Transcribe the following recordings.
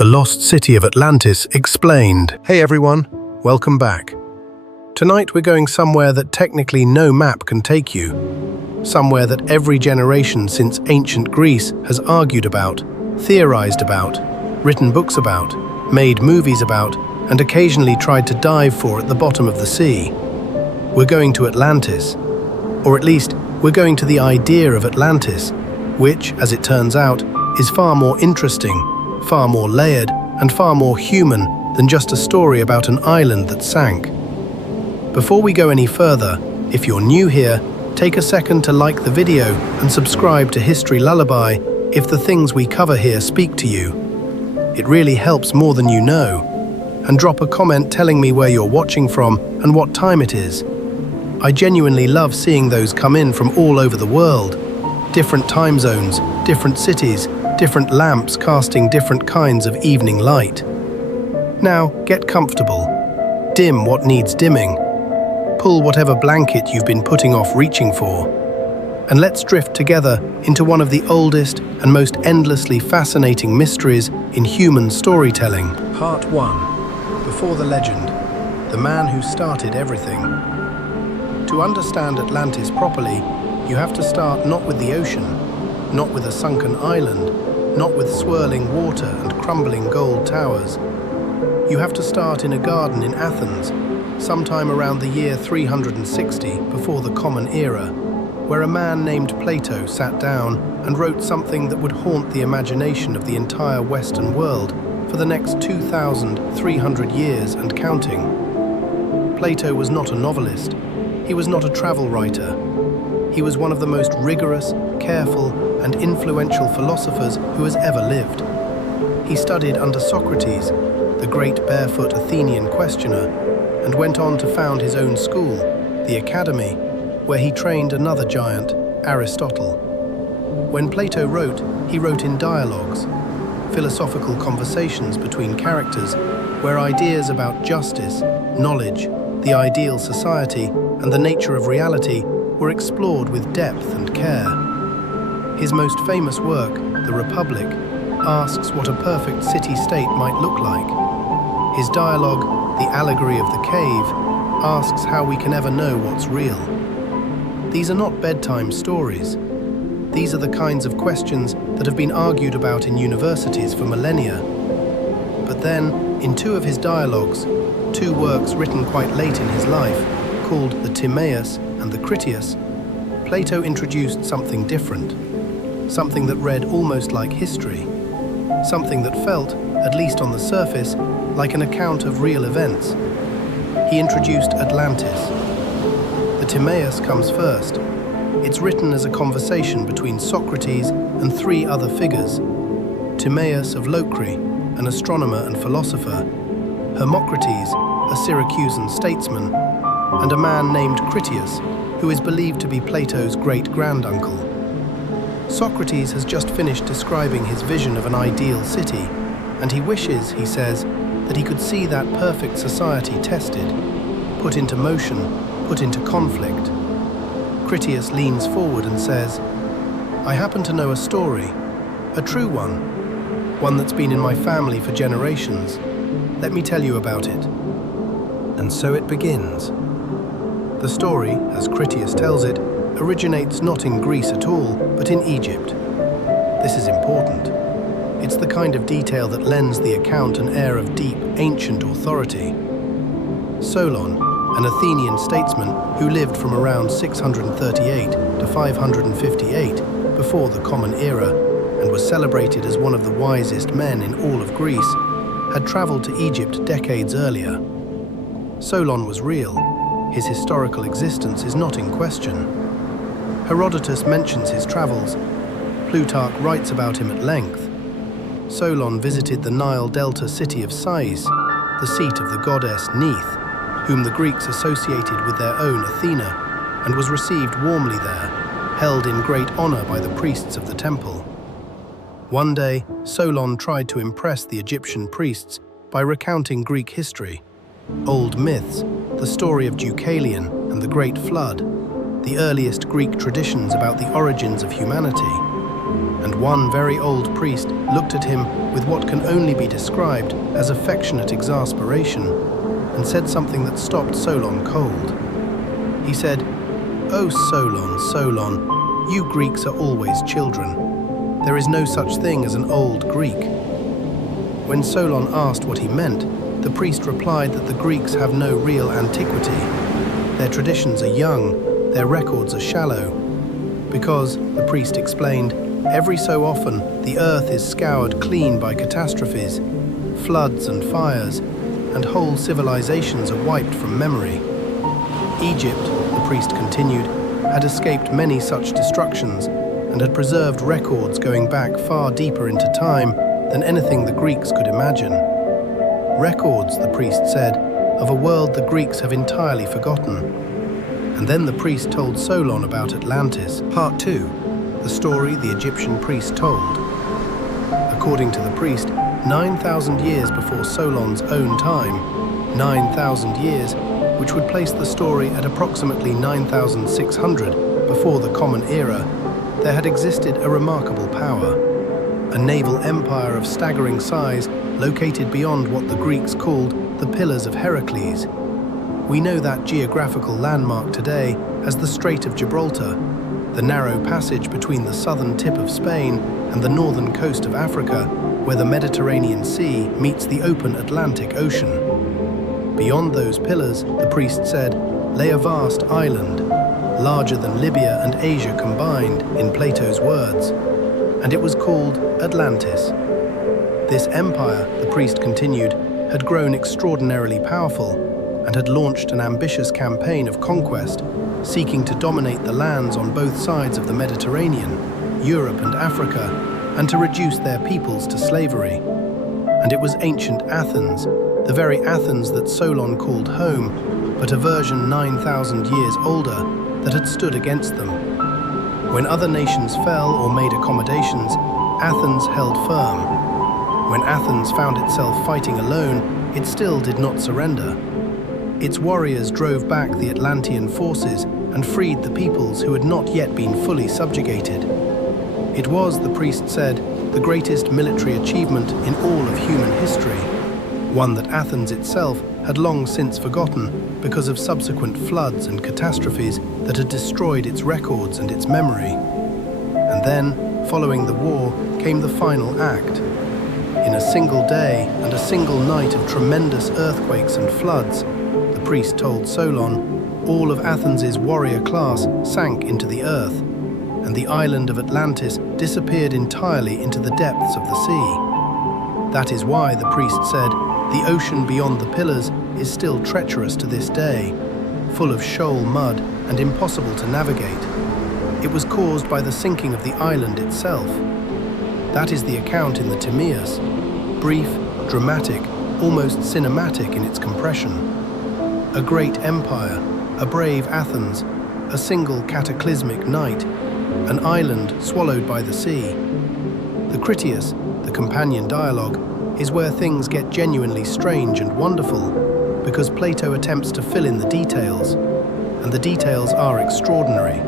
The Lost City of Atlantis Explained. Hey everyone, welcome back. Tonight we're going somewhere that technically no map can take you. Somewhere that every generation since ancient Greece has argued about, theorized about, written books about, made movies about, and occasionally tried to dive for at the bottom of the sea. We're going to Atlantis. Or at least, we're going to the idea of Atlantis, which, as it turns out, is far more interesting, far more layered, and far more human than just a story about an island that sank. Before we go any further, if you're new here, take a second to like the video and subscribe to History Lullaby if the things we cover here speak to you. It really helps more than you know. And drop a comment telling me where you're watching from and what time it is. I genuinely love seeing those come in from all over the world. Different time zones, different cities, different lamps casting different kinds of evening light. Now, get comfortable. Dim what needs dimming. Pull whatever blanket you've been putting off reaching for. And let's drift together into one of the oldest and most endlessly fascinating mysteries in human storytelling. Part 1. Before the legend, the man who started everything. To understand Atlantis properly, you have to start not with the ocean, not with a sunken island, not with swirling water and crumbling gold towers. You have to start in a garden in Athens, sometime around the year 360 before the Common Era, where a man named Plato sat down and wrote something that would haunt the imagination of the entire Western world for the next 2,300 years and counting. Plato was not a novelist. He was not a travel writer. He was one of the most rigorous, careful, and influential philosophers who has ever lived. He studied under Socrates, the great barefoot Athenian questioner, and went on to found his own school, the Academy, where he trained another giant, Aristotle. When Plato wrote, he wrote in dialogues, philosophical conversations between characters, where ideas about justice, knowledge, the ideal society, and the nature of reality were explored with depth and care. His most famous work, The Republic, asks what a perfect city-state might look like. His dialogue, The Allegory of the Cave, asks how we can ever know what's real. These are not bedtime stories. These are the kinds of questions that have been argued about in universities for millennia. But then, in two of his dialogues, two works written quite late in his life, called the Timaeus and the Critias, Plato introduced something different, something that read almost like history, something that felt, at least on the surface, like an account of real events. He introduced Atlantis. The Timaeus comes first. It's written as a conversation between Socrates and three other figures: Timaeus of Locri, an astronomer and philosopher, Hermocrates, a Syracusan statesman, and a man named Critias, who is believed to be Plato's great-granduncle. Socrates has just finished describing his vision of an ideal city, and he wishes, he says, that he could see that perfect society tested, put into motion, put into conflict. Critias leans forward and says, "I happen to know a story, a true one that's been in my family for generations. Let me tell you about it." And so it begins. The story, as Critias tells it, originates not in Greece at all, but in Egypt. This is important. It's the kind of detail that lends the account an air of deep, ancient authority. Solon, an Athenian statesman who lived from around 638 to 558 before the Common Era and was celebrated as one of the wisest men in all of Greece, had traveled to Egypt decades earlier. Solon was real. His historical existence is not in question. Herodotus mentions his travels. Plutarch writes about him at length. Solon visited the Nile Delta city of Sais, the seat of the goddess Neith, whom the Greeks associated with their own Athena, and was received warmly there, held in great honor by the priests of the temple. One day, Solon tried to impress the Egyptian priests by recounting Greek history, old myths, the story of Deucalion and the Great Flood, the earliest Greek traditions about the origins of humanity. and one very old priest looked at him with what can only be described as affectionate exasperation and said something that stopped Solon cold. He said, "Oh Solon, Solon, you Greeks are always children. There is no such thing as an old Greek." When Solon asked what he meant, the priest replied that the Greeks have no real antiquity. Their traditions are young, their records are shallow. Because, the priest explained, every so often the earth is scoured clean by catastrophes, floods and fires, and whole civilizations are wiped from memory. Egypt, the priest continued, had escaped many such destructions and had preserved records going back far deeper into time than anything the Greeks could imagine. Records, the priest said, of a world the Greeks have entirely forgotten. And then the priest told Solon about Atlantis. Part 2. The story the Egyptian priest told. According to the priest, 9,000 years before Solon's own time, 9,000 years, which would place the story at approximately 9,600 before the Common Era, there had existed a remarkable power, a naval empire of staggering size located beyond what the Greeks called the Pillars of Hercules. We know that geographical landmark today as the Strait of Gibraltar, the narrow passage between the southern tip of Spain and the northern coast of Africa, where the Mediterranean Sea meets the open Atlantic Ocean. Beyond those pillars, the priest said, lay a vast island, larger than Libya and Asia combined, in Plato's words, and it was called Atlantis. This empire, the priest continued, had grown extraordinarily powerful and had launched an ambitious campaign of conquest, seeking to dominate the lands on both sides of the Mediterranean, Europe and Africa, and to reduce their peoples to slavery. And it was ancient Athens, the very Athens that Solon called home, but a version 9,000 years older, that had stood against them. When other nations fell or made accommodations, Athens held firm. When Athens found itself fighting alone, it still did not surrender. Its warriors drove back the Atlantean forces and freed the peoples who had not yet been fully subjugated. It was, the priest said, the greatest military achievement in all of human history, one that Athens itself had long since forgotten because of subsequent floods and catastrophes that had destroyed its records and its memory. And then, following the war, came the final act. In a single day and a single night of tremendous earthquakes and floods, the priest told Solon, all of Athens' warrior class sank into the earth, and the island of Atlantis disappeared entirely into the depths of the sea. That is why, the priest said, the ocean beyond the pillars is still treacherous to this day, full of shoal mud and impossible to navigate. It was caused by the sinking of the island itself. That is the account in the Timaeus, brief, dramatic, almost cinematic in its compression. A great empire, a brave Athens, a single cataclysmic night, an island swallowed by the sea. The Critias, the companion dialogue, is where things get genuinely strange and wonderful, because Plato attempts to fill in the details, and the details are extraordinary.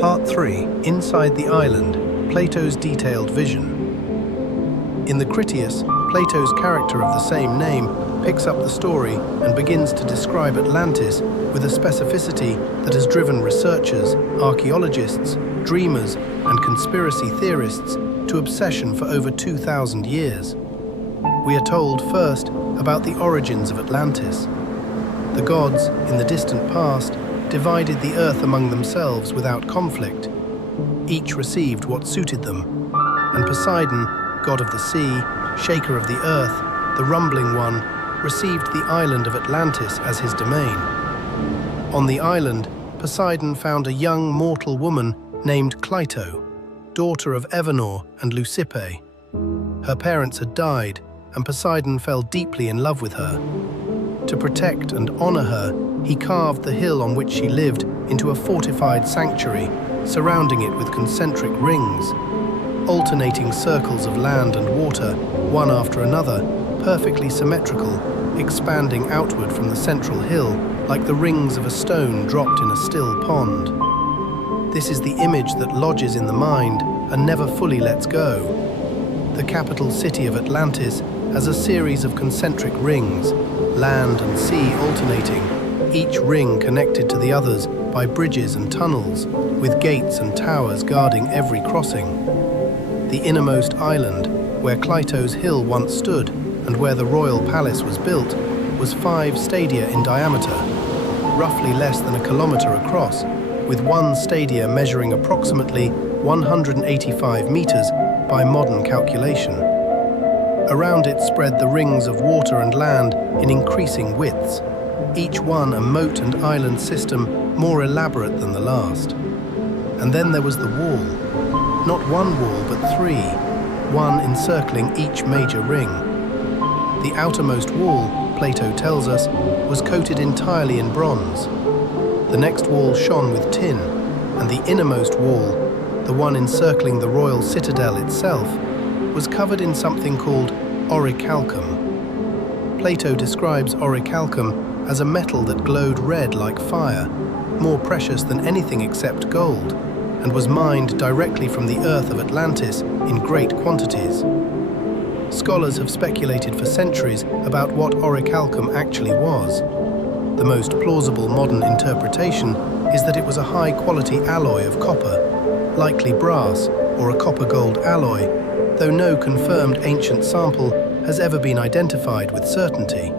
Part 3, Inside the Island, Plato's detailed vision. In the Critias, Plato's character of the same name picks up the story and begins to describe Atlantis with a specificity that has driven researchers, archaeologists, dreamers, and conspiracy theorists to obsession for over 2,000 years. We are told first about the origins of Atlantis. The gods, in the distant past, divided the earth among themselves without conflict. Each received what suited them, and Poseidon, god of the sea, shaker of the earth, the rumbling one, received the island of Atlantis as his domain. On the island, Poseidon found a young mortal woman named Cleito, daughter of Evenor and Leucippe. Her parents had died, and Poseidon fell deeply in love with her. To protect and honor her, he carved the hill on which she lived into a fortified sanctuary, surrounding it with concentric rings, alternating circles of land and water, one after another, perfectly symmetrical, expanding outward from the central hill like the rings of a stone dropped in a still pond. This is the image that lodges in the mind and never fully lets go. The capital city of Atlantis has a series of concentric rings, land and sea alternating, each ring connected to the others by bridges and tunnels, with gates and towers guarding every crossing. The innermost island, where Cleito's hill once stood and where the royal palace was built, was 5 stadia in diameter, roughly less than a kilometer across, with one stadia measuring approximately 185 meters by modern calculation. Around it spread the rings of water and land in increasing widths, each one a moat and island system more elaborate than the last. And then there was the wall. Not one wall, but 3, one encircling each major ring. The outermost wall, Plato tells us, was coated entirely in bronze. The next wall shone with tin, and the innermost wall, the one encircling the royal citadel itself, was covered in something called orichalcum. Plato describes orichalcum as a metal that glowed red like fire, more precious than anything except gold, and was mined directly from the earth of Atlantis in great quantities. Scholars have speculated for centuries about what orichalcum actually was. The most plausible modern interpretation is that it was a high-quality alloy of copper, likely brass or a copper-gold alloy, though no confirmed ancient sample has ever been identified with certainty.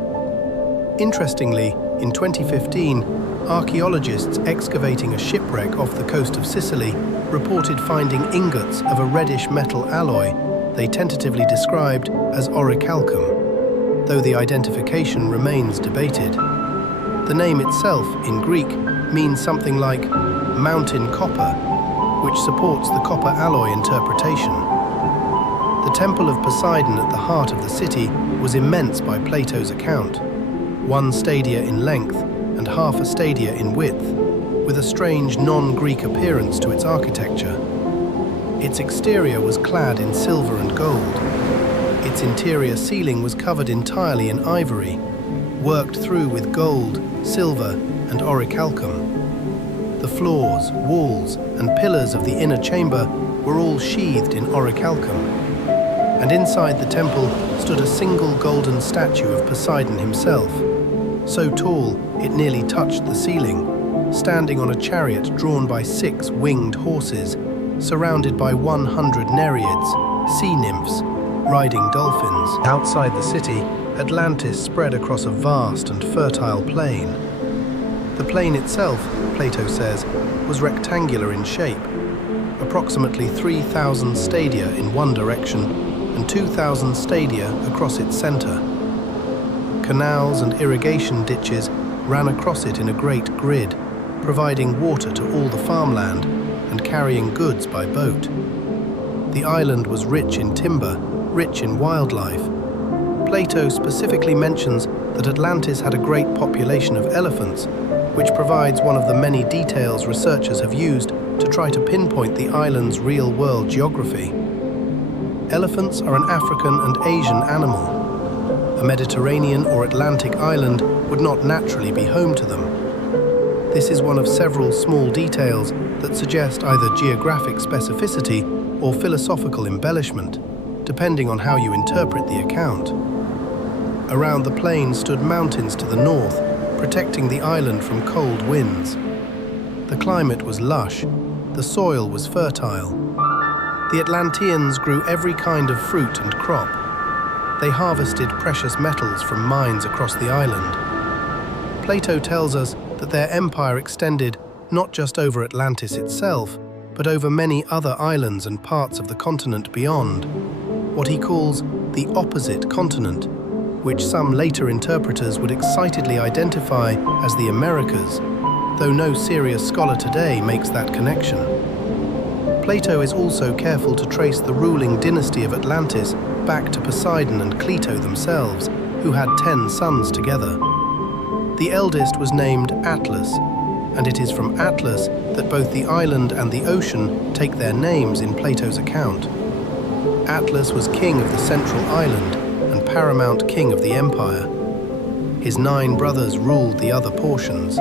Interestingly, in 2015, archaeologists excavating a shipwreck off the coast of Sicily reported finding ingots of a reddish metal alloy they tentatively described as orichalcum, though the identification remains debated. The name itself, in Greek, means something like mountain copper, which supports the copper alloy interpretation. The Temple of Poseidon at the heart of the city was immense by Plato's account, 1 stadia in length and half a stadia in width, with a strange non-Greek appearance to its architecture. Its exterior was clad in silver and gold. Its interior ceiling was covered entirely in ivory, worked through with gold, silver, and orichalcum. The floors, walls, and pillars of the inner chamber were all sheathed in orichalcum. And inside the temple stood a single golden statue of Poseidon himself, so tall it nearly touched the ceiling, standing on a chariot drawn by 6 winged horses, surrounded by 100 nereids, sea nymphs, riding dolphins. Outside the city, Atlantis spread across a vast and fertile plain. The plain itself, Plato says, was rectangular in shape, approximately 3,000 stadia in one direction and 2,000 stadia across its center. Canals and irrigation ditches ran across it in a great grid, providing water to all the farmland and carrying goods by boat. The island was rich in timber, rich in wildlife. Plato specifically mentions that Atlantis had a great population of elephants, which provides one of the many details researchers have used to try to pinpoint the island's real-world geography. Elephants are an African and Asian animal. A Mediterranean or Atlantic island would not naturally be home to them. This is one of several small details that suggest either geographic specificity or philosophical embellishment, depending on how you interpret the account. Around the plain stood mountains to the north, protecting the island from cold winds. The climate was lush, the soil was fertile. The Atlanteans grew every kind of fruit and crop. They harvested precious metals from mines across the island. Plato tells us that their empire extended not just over Atlantis itself, but over many other islands and parts of the continent beyond, what he calls the opposite continent, which some later interpreters would excitedly identify as the Americas, though no serious scholar today makes that connection. Plato is also careful to trace the ruling dynasty of Atlantis back to Poseidon and Cleito themselves, who had 10 sons together. The eldest was named Atlas, and it is from Atlas that both the island and the ocean take their names in Plato's account. Atlas was king of the central island and paramount king of the empire. His 9 brothers ruled the other portions.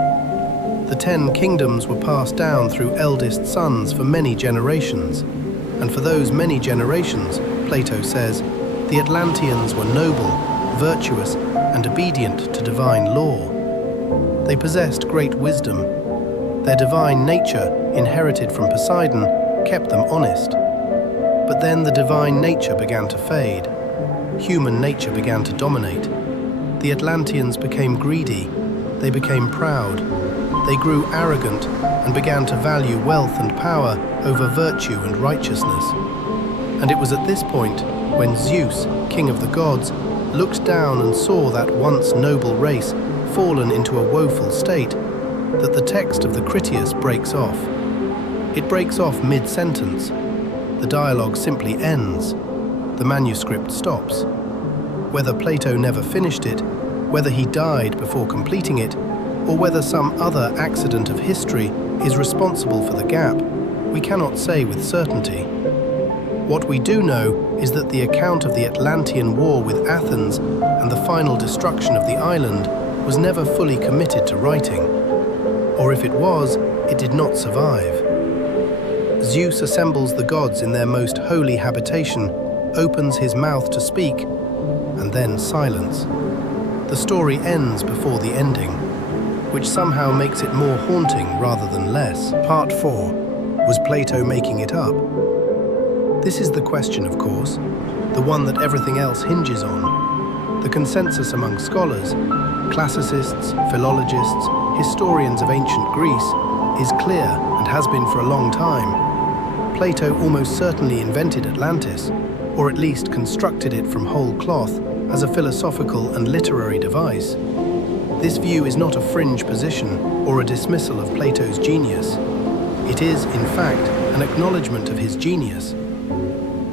The 10 kingdoms were passed down through eldest sons for many generations. And for those many generations, Plato says, the Atlanteans were noble, virtuous, and obedient to divine law. They possessed great wisdom. Their divine nature, inherited from Poseidon, kept them honest. But then the divine nature began to fade. Human nature began to dominate. The Atlanteans became greedy. They became proud. They grew arrogant and began to value wealth and power over virtue and righteousness. And it was at this point when Zeus, king of the gods, looked down and saw that once noble race fallen into a woeful state, that the text of the Critias breaks off. It breaks off mid-sentence. The dialogue simply ends. The manuscript stops. Whether Plato never finished it, whether he died before completing it, or whether some other accident of history is responsible for the gap, we cannot say with certainty. What we do know is that the account of the Atlantean war with Athens and the final destruction of the island was never fully committed to writing. Or if it was, it did not survive. Zeus assembles the gods in their most holy habitation, opens his mouth to speak, and then silence. The story ends before the ending, which somehow makes it more haunting rather than less. Part 4. Was Plato making it up? This is the question, of course, the one that everything else hinges on. The consensus among scholars, classicists, philologists, historians of ancient Greece, is clear and has been for a long time. Plato almost certainly invented Atlantis, or at least constructed it from whole cloth as a philosophical and literary device. This view is not a fringe position or a dismissal of Plato's genius. It is, in fact, an acknowledgement of his genius.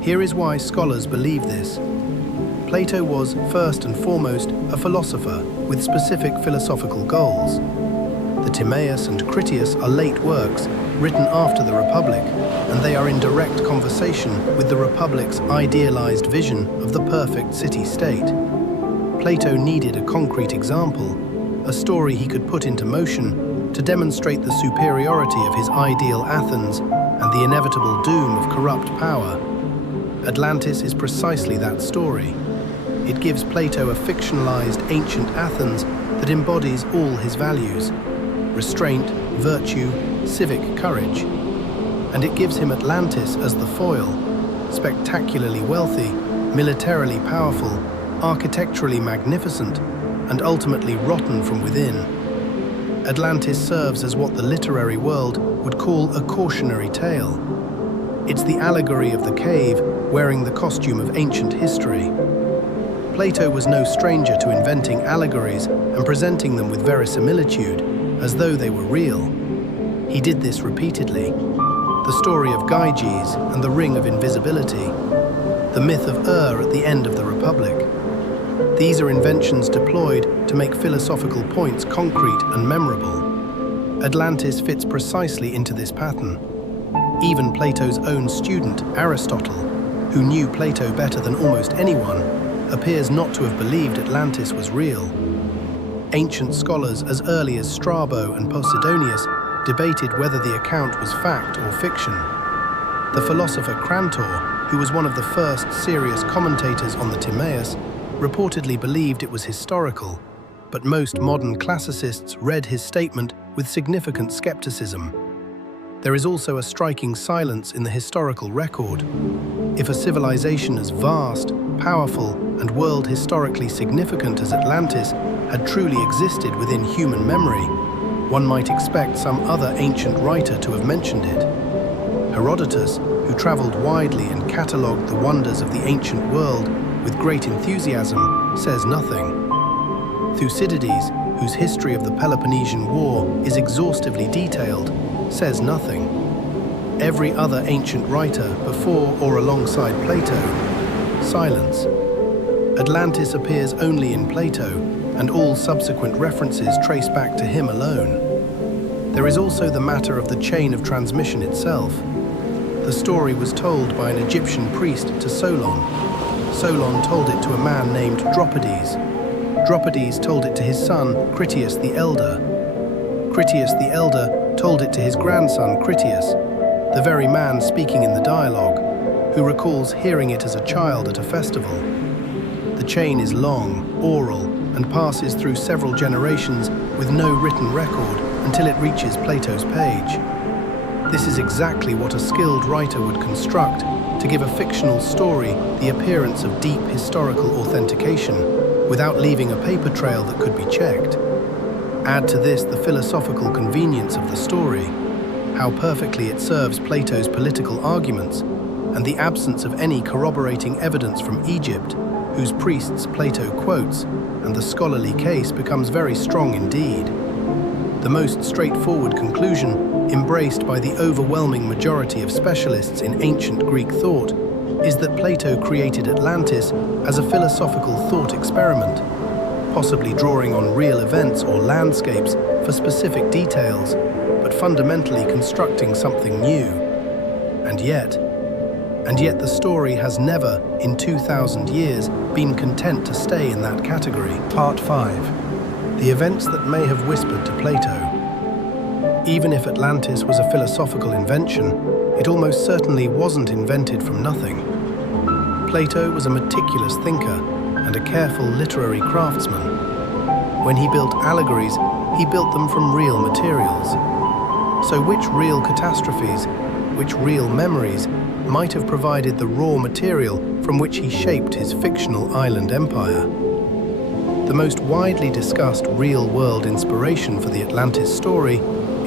Here is why scholars believe this. Plato was, first and foremost, a philosopher with specific philosophical goals. The Timaeus and Critias are late works written after the Republic, and they are in direct conversation with the Republic's idealized vision of the perfect city-state. Plato needed a concrete example, a story he could put into motion to demonstrate the superiority of his ideal Athens and the inevitable doom of corrupt power. Atlantis is precisely that story. It gives Plato a fictionalized ancient Athens that embodies all his values: restraint, virtue, civic courage. And it gives him Atlantis as the foil, spectacularly wealthy, militarily powerful, architecturally magnificent, and ultimately rotten from within. Atlantis serves as what the literary world would call a cautionary tale. It's the allegory of the cave wearing the costume of ancient history. Plato was no stranger to inventing allegories and presenting them with verisimilitude, as though they were real. He did this repeatedly. The story of Gyges and the Ring of Invisibility, the myth of at the end of the Republic. These are inventions deployed to make philosophical points concrete and memorable. Atlantis fits precisely into this pattern. Even Plato's own student, Aristotle, who knew Plato better than almost anyone, appears not to have believed Atlantis was real. Ancient scholars as early as Strabo and Posidonius debated whether the account was fact or fiction. The philosopher Crantor, who was one of the first serious commentators on the Timaeus, reportedly believed it was historical, but most modern classicists read his statement with significant skepticism. There is also a striking silence in the historical record. If a civilization as vast, powerful, and world historically significant as Atlantis had truly existed within human memory, one might expect some other ancient writer to have mentioned it. Herodotus, who traveled widely and catalogued the wonders of the ancient world with great enthusiasm, says nothing. Thucydides, whose history of the Peloponnesian War is exhaustively detailed, says nothing. Every other ancient writer before or alongside Plato, silence. Atlantis appears only in Plato, and all subsequent references trace back to him alone. There is also the matter of the chain of transmission itself. The story was told by an Egyptian priest to Solon. Solon told it to a man named Dropides. Dropides told it to his son, Critias the Elder. Critias the Elder told it to his grandson, Critias, the very man speaking in the dialogue. who recalls hearing it as a child at a festival. The chain is long, oral, and passes through several generations with no written record until it reaches Plato's page. This is exactly what a skilled writer would construct to give a fictional story the appearance of deep historical authentication, without leaving a paper trail that could be checked. Add to this the philosophical convenience of the story, how perfectly it serves Plato's political arguments, and the absence of any corroborating evidence from Egypt, whose priests Plato quotes, and the scholarly case becomes very strong indeed. The most straightforward conclusion, embraced by the overwhelming majority of specialists in ancient Greek thought, is that Plato created Atlantis as a philosophical thought experiment, possibly drawing on real events or landscapes for specific details, but fundamentally constructing something new. And yet the story has never, in 2,000 years, been content to stay in that category. Part 5. The events that may have whispered to Plato. Even if Atlantis was a philosophical invention, it almost certainly wasn't invented from nothing. Plato was a meticulous thinker and a careful literary craftsman. When he built allegories, he built them from real materials. So which real catastrophes, which real memories, might have provided the raw material from which he shaped his fictional island empire? The most widely discussed real-world inspiration for the Atlantis story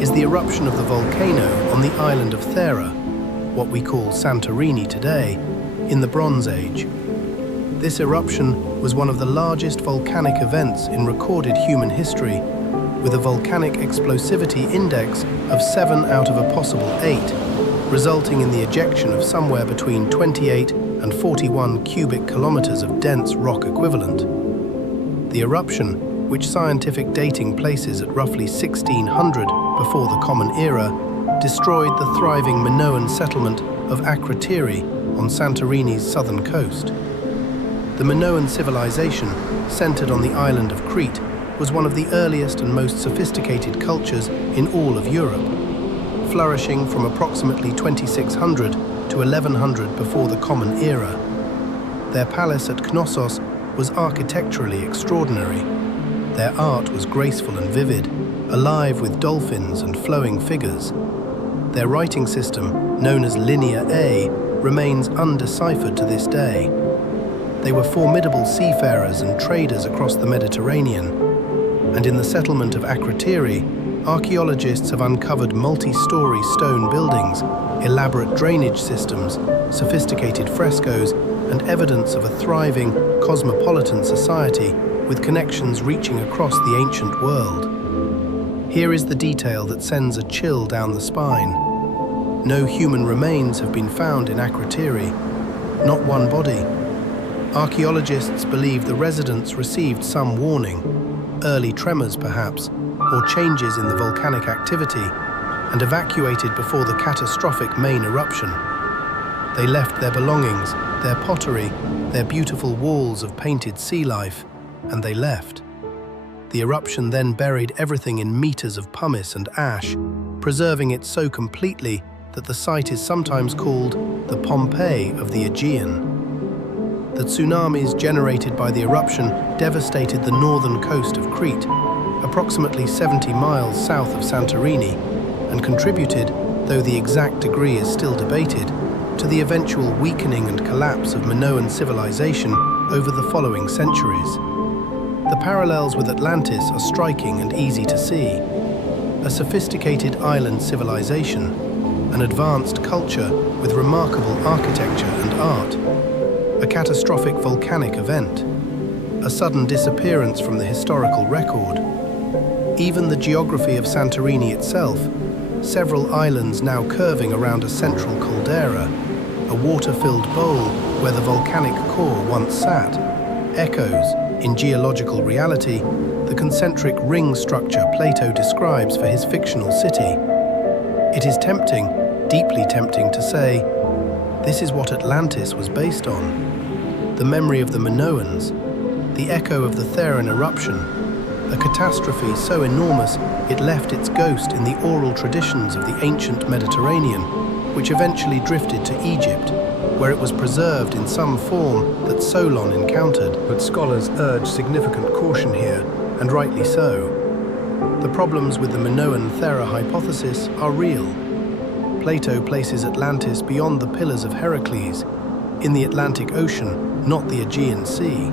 is the eruption of the volcano on the island of Thera, what we call Santorini today, in the Bronze Age. This eruption was one of the largest volcanic events in recorded human history, with a volcanic explosivity index of 7 out of a possible 8, resulting in the ejection of somewhere between 28 and 41 cubic kilometers of dense rock equivalent. The eruption, which scientific dating places at roughly 1600 before the Common Era, destroyed the thriving Minoan settlement of Akrotiri on Santorini's southern coast. The Minoan civilization, centered on the island of Crete, was one of the earliest and most sophisticated cultures in all of Europe, flourishing from approximately 2600 to 1100 before the Common Era. Their palace at Knossos was architecturally extraordinary. Their art was graceful and vivid, alive with dolphins and flowing figures. Their writing system, known as Linear A, remains undeciphered to this day. They were formidable seafarers and traders across the Mediterranean, and in the settlement of Akrotiri, archaeologists have uncovered multi-story stone buildings, elaborate drainage systems, sophisticated frescoes, and evidence of a thriving, cosmopolitan society with connections reaching across the ancient world. Here is the detail that sends a chill down the spine. No human remains have been found in Akrotiri, not one body. Archaeologists believe the residents received some warning, early tremors perhaps, or changes in the volcanic activity, and evacuated before the catastrophic main eruption. They left their belongings, their pottery, their beautiful walls of painted sea life, and they left. The eruption then buried everything in meters of pumice and ash, preserving it so completely that the site is sometimes called the Pompeii of the Aegean. The tsunamis generated by the eruption devastated the northern coast of Crete, approximately 70 miles south of Santorini, and contributed, though the exact degree is still debated, to the eventual weakening and collapse of Minoan civilization over the following centuries. The parallels with Atlantis are striking and easy to see. A sophisticated island civilization, an advanced culture with remarkable architecture and art, a catastrophic volcanic event, a sudden disappearance from the historical record. Even the geography of Santorini itself, several islands now curving around a central caldera, a water-filled bowl where the volcanic core once sat, echoes, in geological reality, the concentric ring structure Plato describes for his fictional city. It is tempting, deeply tempting to say, this is what Atlantis was based on. The memory of the Minoans, the echo of the Theran eruption, a catastrophe so enormous it left its ghost in the oral traditions of the ancient Mediterranean, which eventually drifted to Egypt, where it was preserved in some form that Solon encountered. But scholars urge significant caution here, and rightly so. The problems with the Minoan-Thera hypothesis are real. Plato places Atlantis beyond the Pillars of Hercules, in the Atlantic Ocean, not the Aegean Sea.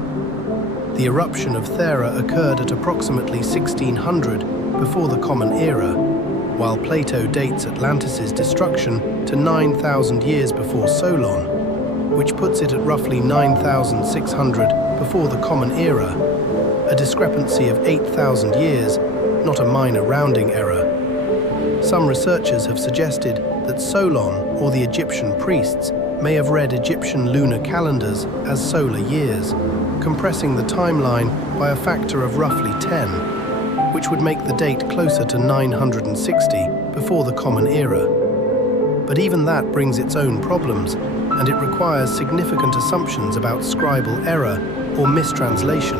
The eruption of Thera occurred at approximately 1600 before the Common Era, while Plato dates Atlantis's destruction to 9,000 years before Solon, which puts it at roughly 9,600 before the Common Era, a discrepancy of 8,000 years, not a minor rounding error. Some researchers have suggested that Solon, or the Egyptian priests, may have read Egyptian lunar calendars as solar years, compressing the timeline by a factor of roughly 10, which would make the date closer to 960 before the Common Era. But even that brings its own problems, and it requires significant assumptions about scribal error or mistranslation.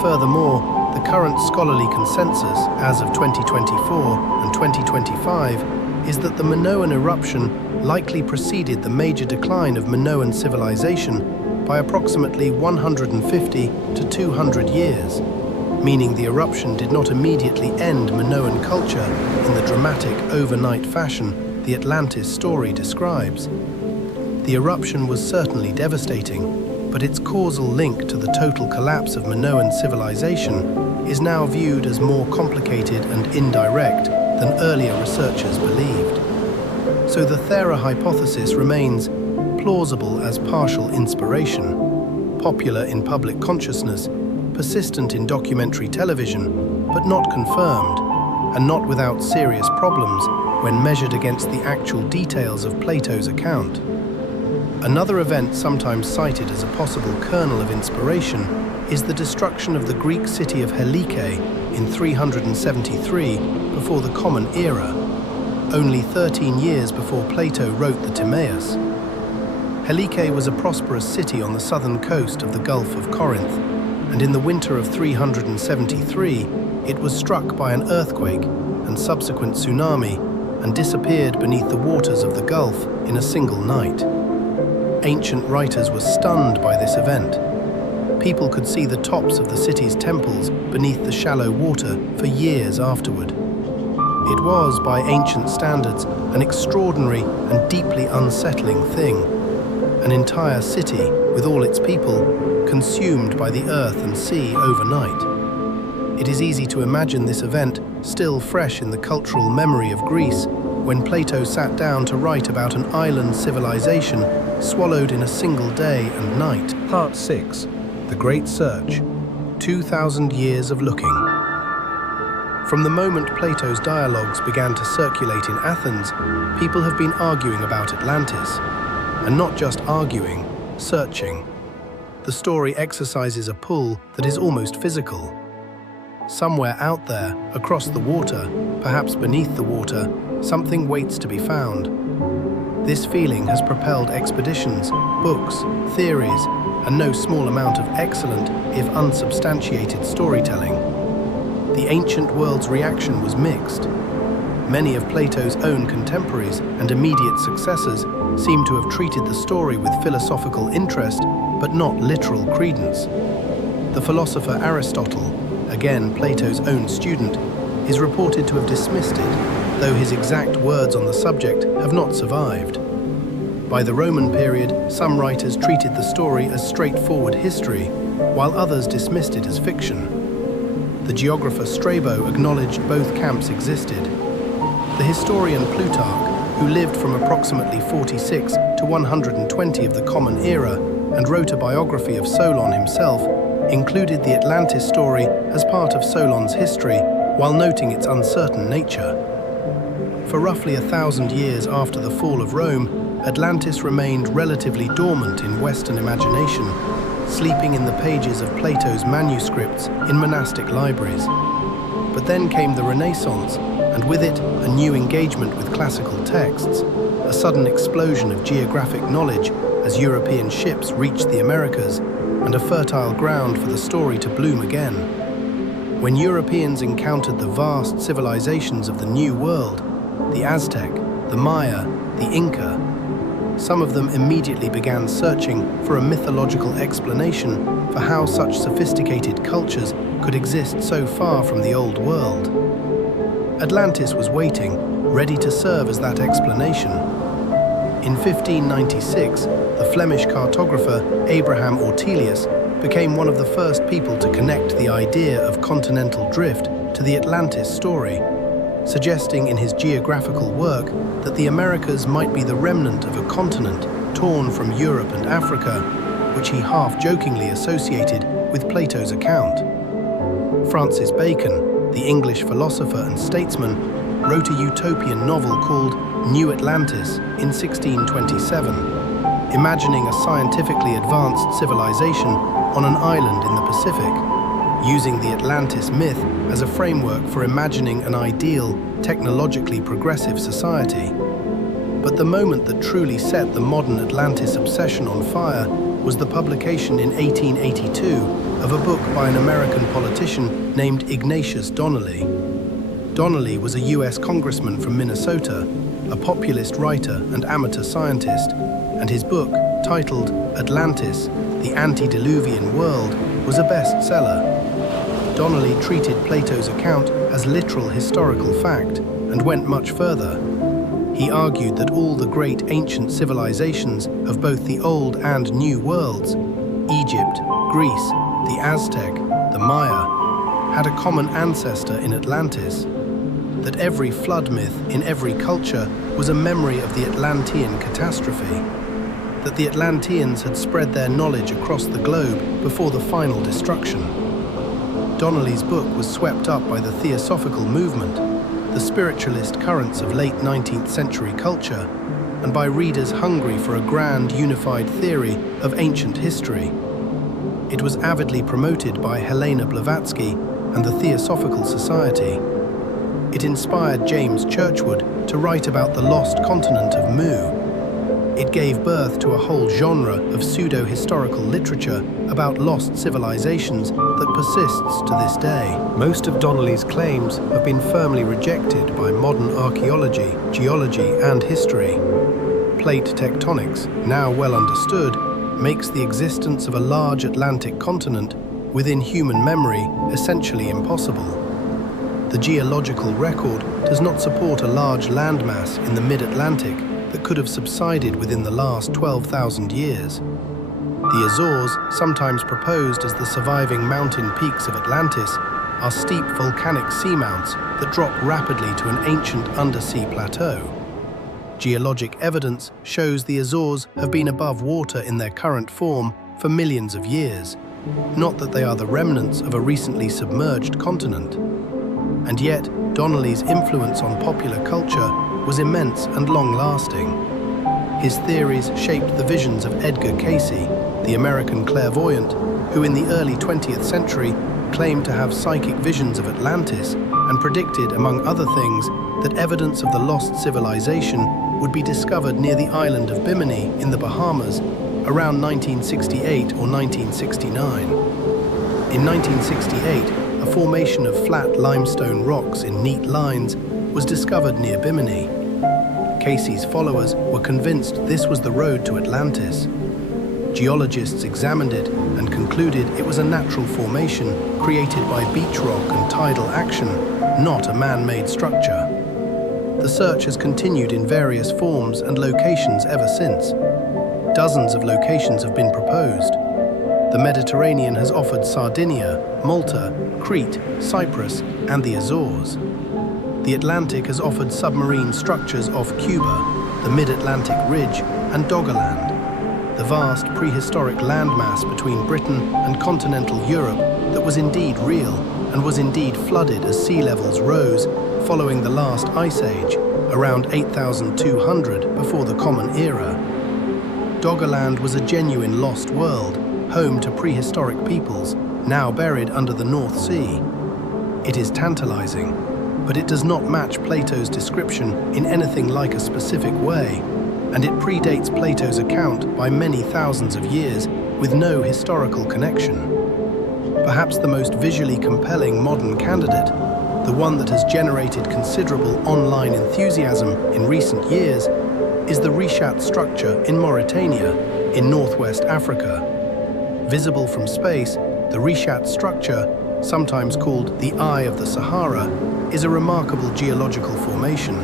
Furthermore, the current scholarly consensus, as of 2024 and 2025, is that the Minoan eruption likely preceded the major decline of Minoan civilization by approximately 150 to 200 years, meaning the eruption did not immediately end Minoan culture in the dramatic overnight fashion the Atlantis story describes. The eruption was certainly devastating, but its causal link to the total collapse of Minoan civilization is now viewed as more complicated and indirect than earlier researchers believed. So the Thera hypothesis remains plausible as partial inspiration, popular in public consciousness, persistent in documentary television, but not confirmed, and not without serious problems when measured against the actual details of Plato's account. Another event sometimes cited as a possible kernel of inspiration is the destruction of the Greek city of Helike in 373 before the Common Era, only 13 years before Plato wrote the Timaeus. Helike was a prosperous city on the southern coast of the Gulf of Corinth, and in the winter of 373, it was struck by an earthquake and subsequent tsunami and disappeared beneath the waters of the Gulf in a single night. Ancient writers were stunned by this event. People could see the tops of the city's temples beneath the shallow water for years afterward. It was, by ancient standards, an extraordinary and deeply unsettling thing. An entire city, with all its people, consumed by the earth and sea overnight. It is easy to imagine this event still fresh in the cultural memory of Greece when Plato sat down to write about an island civilization swallowed in a single day and night. Part 6. The Great Search. 2,000 Years of Looking. From the moment Plato's dialogues began to circulate in Athens, people have been arguing about Atlantis. And not just arguing, searching. The story exercises a pull that is almost physical. Somewhere out there, across the water, perhaps beneath the water, something waits to be found. This feeling has propelled expeditions, books, theories, and no small amount of excellent, if unsubstantiated, storytelling. The ancient world's reaction was mixed. Many of Plato's own contemporaries and immediate successors seem to have treated the story with philosophical interest, but not literal credence. The philosopher Aristotle, again Plato's own student, is reported to have dismissed it, though his exact words on the subject have not survived. By the Roman period, some writers treated the story as straightforward history, while others dismissed it as fiction. The geographer Strabo acknowledged both camps existed. The historian Plutarch, who lived from approximately 46 to 120 of the Common Era and wrote a biography of Solon himself, included the Atlantis story as part of Solon's history, while noting its uncertain nature. For roughly 1,000 years after the fall of Rome, Atlantis remained relatively dormant in Western imagination, sleeping in the pages of Plato's manuscripts in monastic libraries. But then came the Renaissance, and with it, a new engagement with classical texts, a sudden explosion of geographic knowledge as European ships reached the Americas, and a fertile ground for the story to bloom again. When Europeans encountered the vast civilizations of the New World, the Aztec, the Maya, the Inca, Some of them immediately began searching for a mythological explanation for how such sophisticated cultures could exist so far from the old world. Atlantis was waiting, ready to serve as that explanation. In 1596, the Flemish cartographer Abraham Ortelius became one of the first people to connect the idea of continental drift to the Atlantis story, suggesting in his geographical work that the Americas might be the remnant of a continent torn from Europe and Africa, which he half-jokingly associated with Plato's account. Francis Bacon, the English philosopher and statesman, wrote a utopian novel called New Atlantis in 1627, imagining a scientifically advanced civilization on an island in the Pacific, using the Atlantis myth as a framework for imagining an ideal, technologically progressive society. But the moment that truly set the modern Atlantis obsession on fire was the publication in 1882 of a book by an American politician named Ignatius Donnelly. Donnelly was a US congressman from Minnesota, a populist writer and amateur scientist, and his book, titled Atlantis, the Antediluvian World, was a bestseller. Donnelly treated Plato's account as literal historical fact and went much further. He argued that all the great ancient civilizations of both the Old and New worlds, Egypt, Greece, the Aztec, the Maya, had a common ancestor in Atlantis, that every flood myth in every culture was a memory of the Atlantean catastrophe, that the Atlanteans had spread their knowledge across the globe before the final destruction. Donnelly's book was swept up by the Theosophical movement, the spiritualist currents of late 19th century culture, and by readers hungry for a grand unified theory of ancient history. It was avidly promoted by Helena Blavatsky and the Theosophical Society. It inspired James Churchward to write about the lost continent of Mu. It gave birth to a whole genre of pseudo-historical literature about lost civilizations that persists to this day. Most of Donnelly's claims have been firmly rejected by modern archaeology, geology, and history. Plate tectonics, now well understood, makes the existence of a large Atlantic continent within human memory essentially impossible. The geological record does not support a large landmass in the mid-Atlantic that could have subsided within the last 12,000 years. The Azores, sometimes proposed as the surviving mountain peaks of Atlantis, are steep volcanic seamounts that drop rapidly to an ancient undersea plateau. Geologic evidence shows the Azores have been above water in their current form for millions of years, not that they are the remnants of a recently submerged continent. And yet, Donnelly's influence on popular culture was immense and long-lasting. His theories shaped the visions of Edgar Cayce, the American clairvoyant, who in the early 20th century claimed to have psychic visions of Atlantis and predicted, among other things, that evidence of the lost civilization would be discovered near the island of Bimini in the Bahamas around 1968 or 1969. In 1968, a formation of flat limestone rocks in neat lines was discovered near Bimini. Cayce's followers were convinced this was the road to Atlantis. Geologists examined it and concluded it was a natural formation created by beach rock and tidal action, not a man-made structure. The search has continued in various forms and locations ever since. Dozens of locations have been proposed. The Mediterranean has offered Sardinia, Malta, Crete, Cyprus, and the Azores. The Atlantic has offered submarine structures off Cuba, the Mid-Atlantic Ridge, and Doggerland, the vast prehistoric landmass between Britain and continental Europe that was indeed real and was indeed flooded as sea levels rose following the last ice age, around 8,200 before the Common Era. Doggerland was a genuine lost world, home to prehistoric peoples, now buried under the North Sea. It is tantalizing, but it does not match Plato's description in anything like a specific way, and it predates Plato's account by many thousands of years with no historical connection. Perhaps the most visually compelling modern candidate, the one that has generated considerable online enthusiasm in recent years, is the Rishat structure in Mauritania, in northwest Africa. Visible from space, the Rishat structure, sometimes called the Eye of the Sahara, is a remarkable geological formation.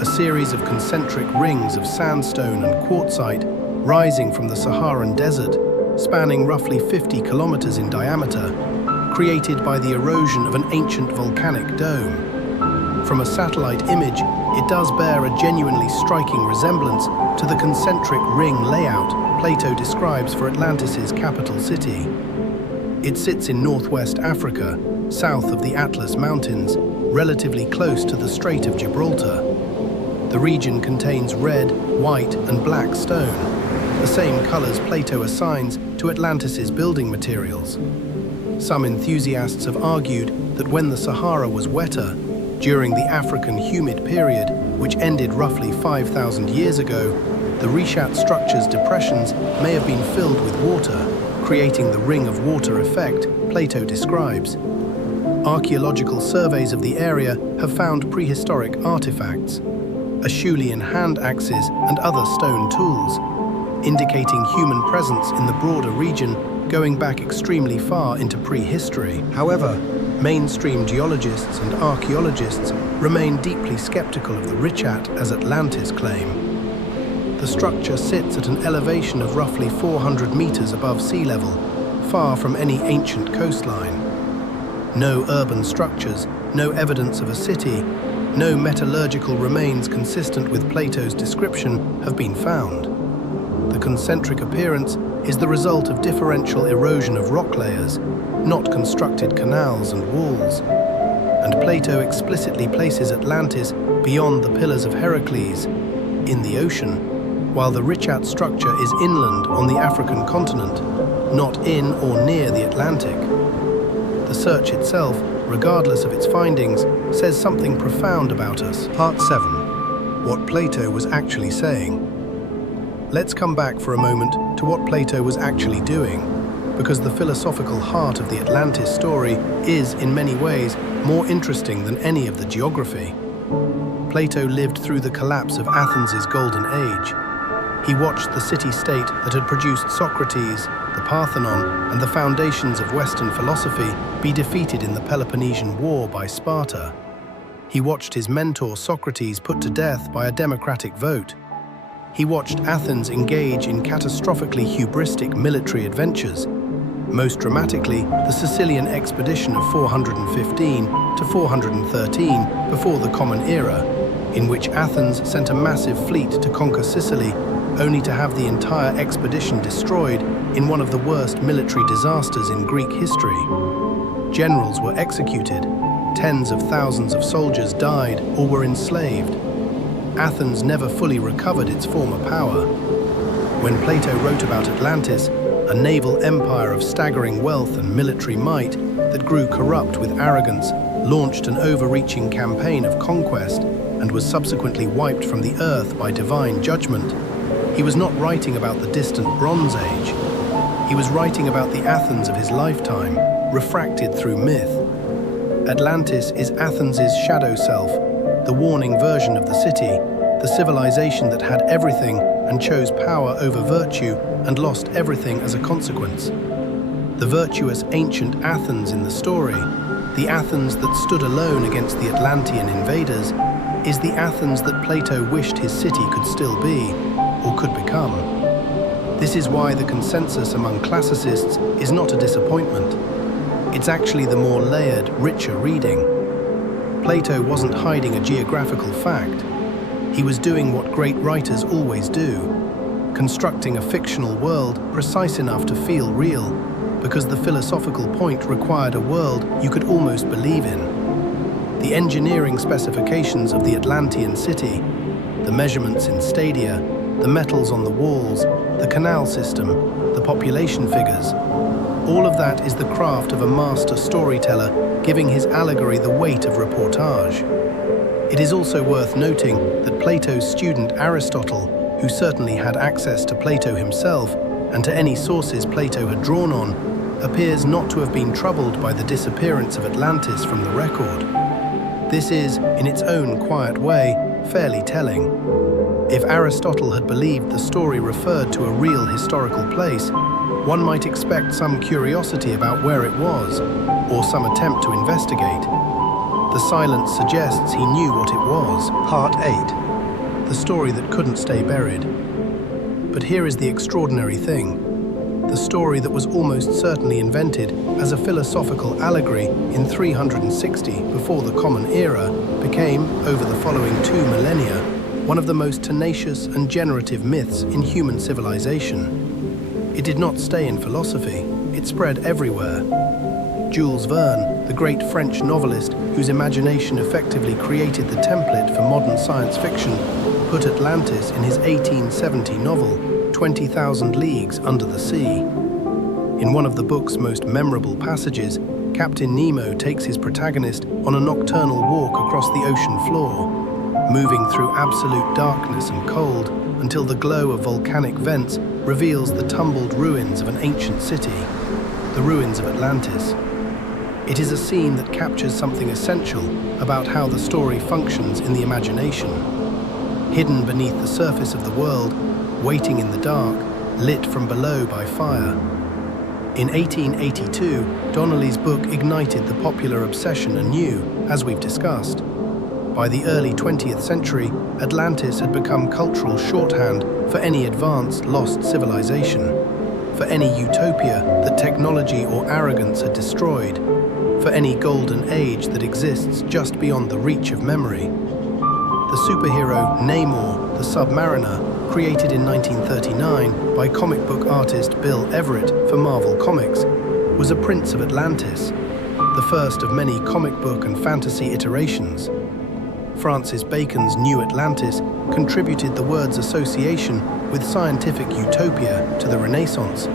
A series of concentric rings of sandstone and quartzite rising from the Saharan desert, spanning roughly 50 kilometers in diameter, created by the erosion of an ancient volcanic dome. From a satellite image, it does bear a genuinely striking resemblance to the concentric ring layout Plato describes for Atlantis's capital city. It sits in northwest Africa, south of the Atlas Mountains, relatively close to the Strait of Gibraltar. The region contains red, white, and black stone, the same colors Plato assigns to Atlantis's building materials. Some enthusiasts have argued that when the Sahara was wetter, during the African humid period, which ended roughly 5,000 years ago, the Rishat structure's depressions may have been filled with water, creating the ring of water effect Plato describes. Archaeological surveys of the area have found prehistoric artifacts, Acheulean hand axes and other stone tools, indicating human presence in the broader region going back extremely far into prehistory. However, mainstream geologists and archaeologists remain deeply skeptical of the Rishat as Atlantis claim. The structure sits at an elevation of roughly 400 meters above sea level, far from any ancient coastline. No urban structures, no evidence of a city, no metallurgical remains consistent with Plato's description have been found. The concentric appearance is the result of differential erosion of rock layers, not constructed canals and walls. And Plato explicitly places Atlantis beyond the Pillars of Hercules, in the ocean, while the Rishat structure is inland on the African continent, not in or near the Atlantic. The search itself, regardless of its findings, says something profound about us. Part 7. What Plato was actually saying. Let's come back for a moment to what Plato was actually doing, because the philosophical heart of the Atlantis story is, in many ways, more interesting than any of the geography. Plato lived through the collapse of Athens' golden age. He watched the city-state that had produced Socrates, the Parthenon, and the foundations of Western philosophy be defeated in the Peloponnesian War by Sparta. He watched his mentor Socrates put to death by a democratic vote. He watched Athens engage in catastrophically hubristic military adventures, most dramatically the Sicilian expedition of 415 to 413 before the Common Era, in which Athens sent a massive fleet to conquer Sicily, only to have the entire expedition destroyed in one of the worst military disasters in Greek history. Generals were executed, tens of thousands of soldiers died or were enslaved. Athens never fully recovered its former power. When Plato wrote about Atlantis, a naval empire of staggering wealth and military might that grew corrupt with arrogance, launched an overreaching campaign of conquest, and was subsequently wiped from the earth by divine judgment, he was not writing about the distant Bronze Age. He was writing about the Athens of his lifetime, refracted through myth. Atlantis is Athens' shadow self, the warning version of the city, the civilization that had everything and chose power over virtue and lost everything as a consequence. The virtuous ancient Athens in the story, the Athens that stood alone against the Atlantean invaders, is the Athens that Plato wished his city could still be, or could become. This is why the consensus among classicists is not a disappointment. It's actually the more layered, richer reading. Plato wasn't hiding a geographical fact. He was doing what great writers always do, constructing a fictional world precise enough to feel real, because the philosophical point required a world you could almost believe in. The engineering specifications of the Atlantean city, the measurements in stadia, the metals on the walls, the canal system, the population figures, all of that is the craft of a master storyteller giving his allegory the weight of reportage. It is also worth noting that Plato's student Aristotle, who certainly had access to Plato himself and to any sources Plato had drawn on, appears not to have been troubled by the disappearance of Atlantis from the record. This is, in its own quiet way, fairly telling. If Aristotle had believed the story referred to a real historical place, one might expect some curiosity about where it was, or some attempt to investigate. The silence suggests he knew what it was. Part 8. The story that couldn't stay buried. But here is the extraordinary thing. The story that was almost certainly invented as a philosophical allegory in 360 before the Common Era became, over the following 2 millennia, one of the most tenacious and generative myths in human civilization. It did not stay in philosophy, it spread everywhere. Jules Verne, the great French novelist whose imagination effectively created the template for modern science fiction, put Atlantis in his 1870 novel, 20,000 Leagues Under the Sea. In one of the book's most memorable passages, Captain Nemo takes his protagonist on a nocturnal walk across the ocean floor, moving through absolute darkness and cold until the glow of volcanic vents reveals the tumbled ruins of an ancient city, the ruins of Atlantis. It is a scene that captures something essential about how the story functions in the imagination. Hidden beneath the surface of the world, waiting in the dark, lit from below by fire. In 1882, Donnelly's book ignited the popular obsession anew, as we've discussed. By the early 20th century, Atlantis had become cultural shorthand for any advanced lost civilization, for any utopia that technology or arrogance had destroyed, for any golden age that exists just beyond the reach of memory. The superhero Namor, the Submariner, created in 1939 by comic book artist Bill Everett for Marvel Comics, was a prince of Atlantis, the first of many comic book and fantasy iterations. Francis Bacon's New Atlantis contributed the word's association with scientific utopia to the Renaissance,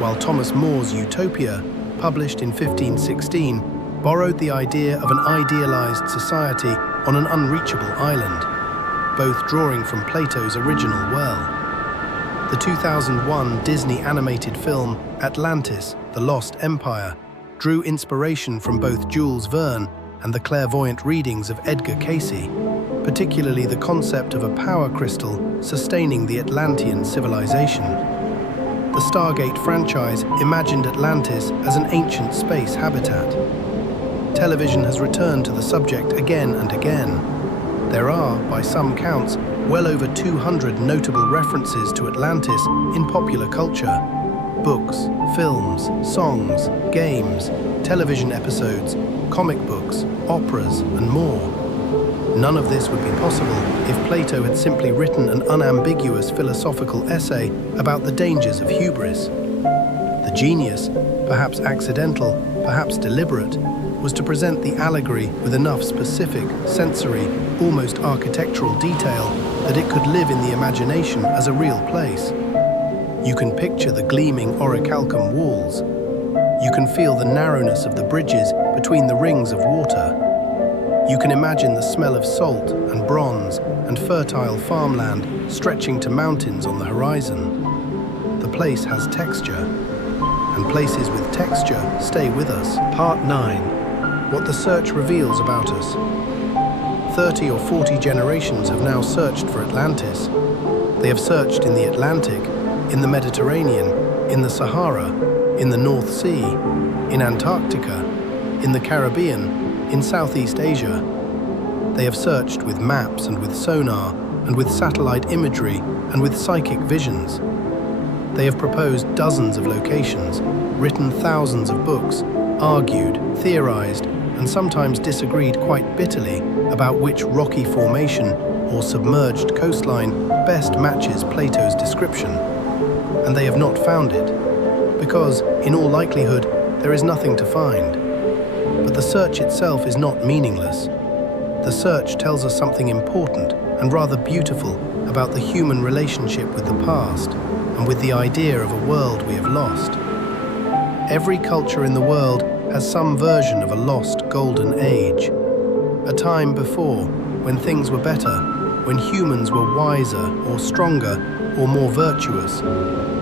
while Thomas More's Utopia, published in 1516, borrowed the idea of an idealized society on an unreachable island, both drawing from Plato's original well. The 2001 Disney animated film Atlantis, The Lost Empire drew inspiration from both Jules Verne and the clairvoyant readings of Edgar Cayce, particularly the concept of a power crystal sustaining the Atlantean civilization. The Stargate franchise imagined Atlantis as an ancient space habitat. Television has returned to the subject again and again. There are, by some counts, well over 200 notable references to Atlantis in popular culture. Books, films, songs, games, television episodes, comic books, operas, and more. None of this would be possible if Plato had simply written an unambiguous philosophical essay about the dangers of hubris. The genius, perhaps accidental, perhaps deliberate, was to present the allegory with enough specific, sensory, almost architectural detail that it could live in the imagination as a real place. You can picture the gleaming orichalcum walls. You can feel the narrowness of the bridges between the rings of water. You can imagine the smell of salt and bronze and fertile farmland stretching to mountains on the horizon. The place has texture, and places with texture stay with us. Part 9. What the search reveals about us. 30 or 40 generations have now searched for Atlantis. They have searched in the Atlantic, in the Mediterranean, in the Sahara, in the North Sea, in Antarctica, in the Caribbean, in Southeast Asia. They have searched with maps and with sonar and with satellite imagery and with psychic visions. They have proposed dozens of locations, written thousands of books, argued, theorized, and sometimes disagreed quite bitterly about which rocky formation or submerged coastline best matches Plato's description. And they have not found it, because, in all likelihood, there is nothing to find. But the search itself is not meaningless. The search tells us something important and rather beautiful about the human relationship with the past and with the idea of a world we have lost. Every culture in the world has some version of a lost golden age, a time before when things were better, when humans were wiser or stronger or more virtuous,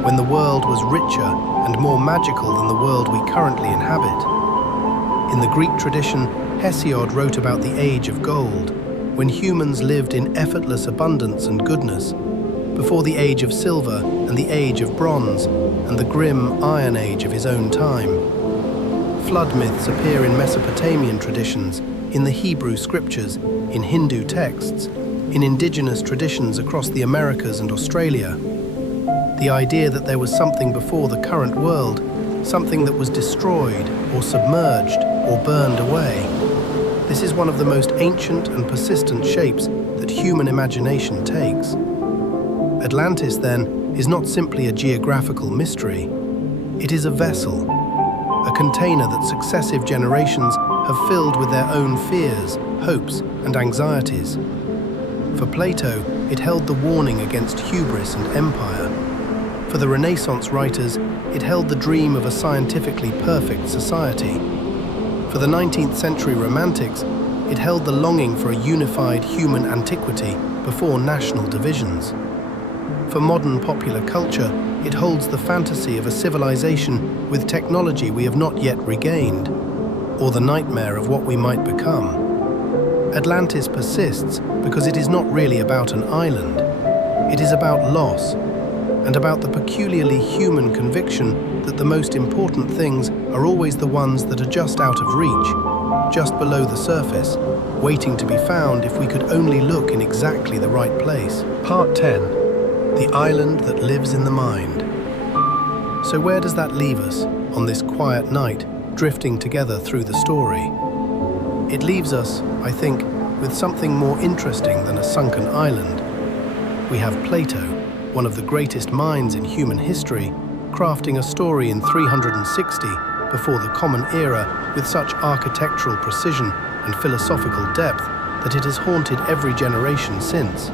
when the world was richer and more magical than the world we currently inhabit. In the Greek tradition, Hesiod wrote about the age of gold, when humans lived in effortless abundance and goodness, before the age of silver and the age of bronze and the grim Iron Age of his own time. Flood myths appear in Mesopotamian traditions, in the Hebrew scriptures, in Hindu texts, in indigenous traditions across the Americas and Australia. The idea that there was something before the current world, something that was destroyed or submerged or burned away. This is one of the most ancient and persistent shapes that human imagination takes. Atlantis, then, is not simply a geographical mystery. It is a vessel, a container that successive generations have filled with their own fears, hopes, and anxieties. For Plato, it held the warning against hubris and empire. For the Renaissance writers, it held the dream of a scientifically perfect society. For the 19th century Romantics, it held the longing for a unified human antiquity before national divisions. For modern popular culture, it holds the fantasy of a civilization with technology we have not yet regained, or the nightmare of what we might become. Atlantis persists because it is not really about an island. It is about loss, and about the peculiarly human conviction that the most important things are always the ones that are just out of reach, just below the surface, waiting to be found if we could only look in exactly the right place. Part 10. The Island That Lives in the Mind. So where does that leave us on this quiet night, drifting together through the story? It leaves us, I think, with something more interesting than a sunken island. We have Plato, one of the greatest minds in human history, crafting a story in 360 before the Common Era with such architectural precision and philosophical depth that it has haunted every generation since.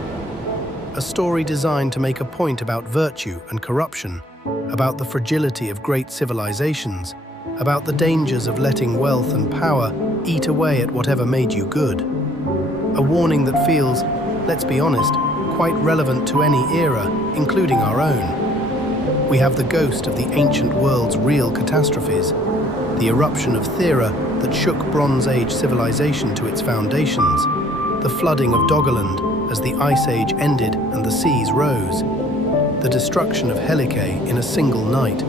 A story designed to make a point about virtue and corruption, about the fragility of great civilizations, about the dangers of letting wealth and power eat away at whatever made you good. A warning that feels, let's be honest, quite relevant to any era, including our own. We have the ghost of the ancient world's real catastrophes, the eruption of Thera that shook Bronze Age civilization to its foundations, the flooding of Doggerland as the Ice Age ended and the seas rose, the destruction of Helike in a single night,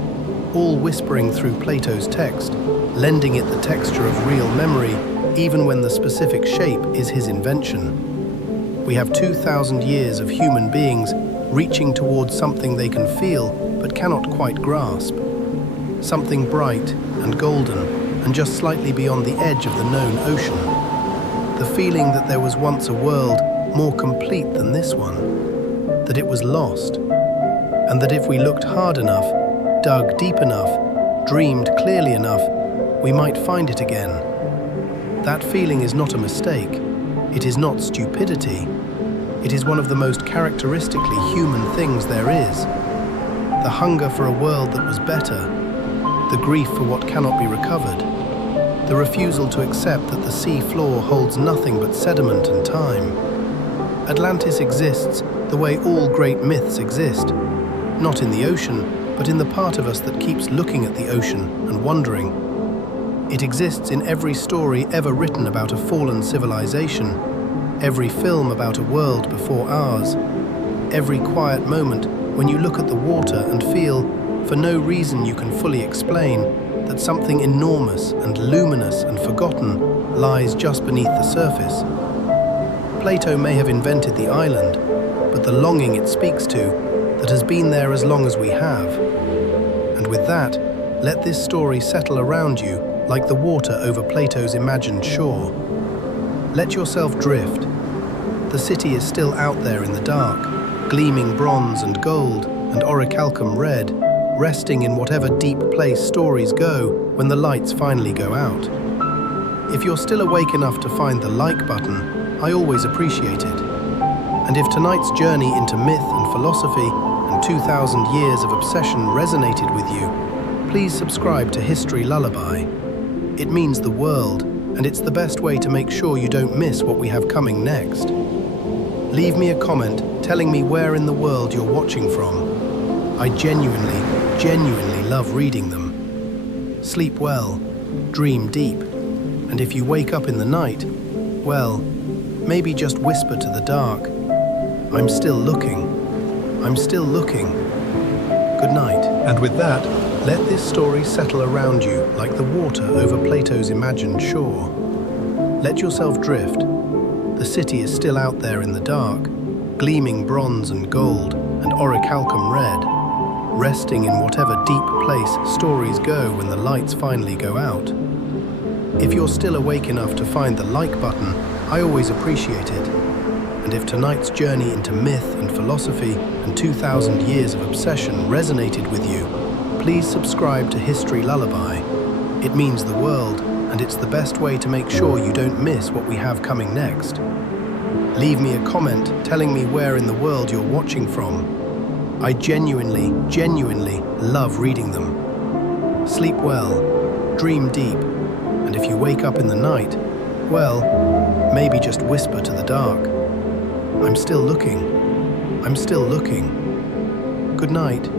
all whispering through Plato's text, lending it the texture of real memory, even when the specific shape is his invention. We have 2,000 years of human beings reaching towards something they can feel but cannot quite grasp. Something bright and golden and just slightly beyond the edge of the known ocean. The feeling that there was once a world more complete than this one, that it was lost, and that if we looked hard enough, dug deep enough, dreamed clearly enough, we might find it again. That feeling is not a mistake. It is not stupidity. It is one of the most characteristically human things there is. The hunger for a world that was better, the grief for what cannot be recovered, the refusal to accept that the sea floor holds nothing but sediment and time. Atlantis exists the way all great myths exist, not in the ocean, but in the part of us that keeps looking at the ocean and wondering. It exists in every story ever written about a fallen civilization, every film about a world before ours, every quiet moment when you look at the water and feel, for no reason you can fully explain, that something enormous and luminous and forgotten lies just beneath the surface. Plato may have invented the island, but the longing it speaks to, that has been there as long as we have. And with that, let this story settle around you like the water over Plato's imagined shore. Let yourself drift. The city is still out there in the dark, gleaming bronze and gold and orichalcum red, resting in whatever deep place stories go when the lights finally go out. If you're still awake enough to find the like button, I always appreciate it. And if tonight's journey into myth and philosophy and 2,000 years of obsession resonated with you, please subscribe to History Lullaby. It means the world, and it's the best way to make sure you don't miss what we have coming next. Leave me a comment telling me where in the world you're watching from. I genuinely love reading them. Sleep well, dream deep, and if you wake up in the night, well, maybe just whisper to the dark, "I'm still looking. I'm still looking." Good night. And with that, let this story settle around you like the water over Plato's imagined shore. Let yourself drift. The city is still out there in the dark, gleaming bronze and gold and orichalcum red, resting in whatever deep place stories go when the lights finally go out. If you're still awake enough to find the like button, I always appreciate it. And if tonight's journey into myth and philosophy and 2,000 years of obsession resonated with you, please subscribe to History Lullaby. It means the world, and it's the best way to make sure you don't miss what we have coming next. Leave me a comment telling me where in the world you're watching from. I genuinely love reading them. Sleep well, dream deep, and if you wake up in the night, well, maybe just whisper to the dark, "I'm still looking. I'm still looking." Good night.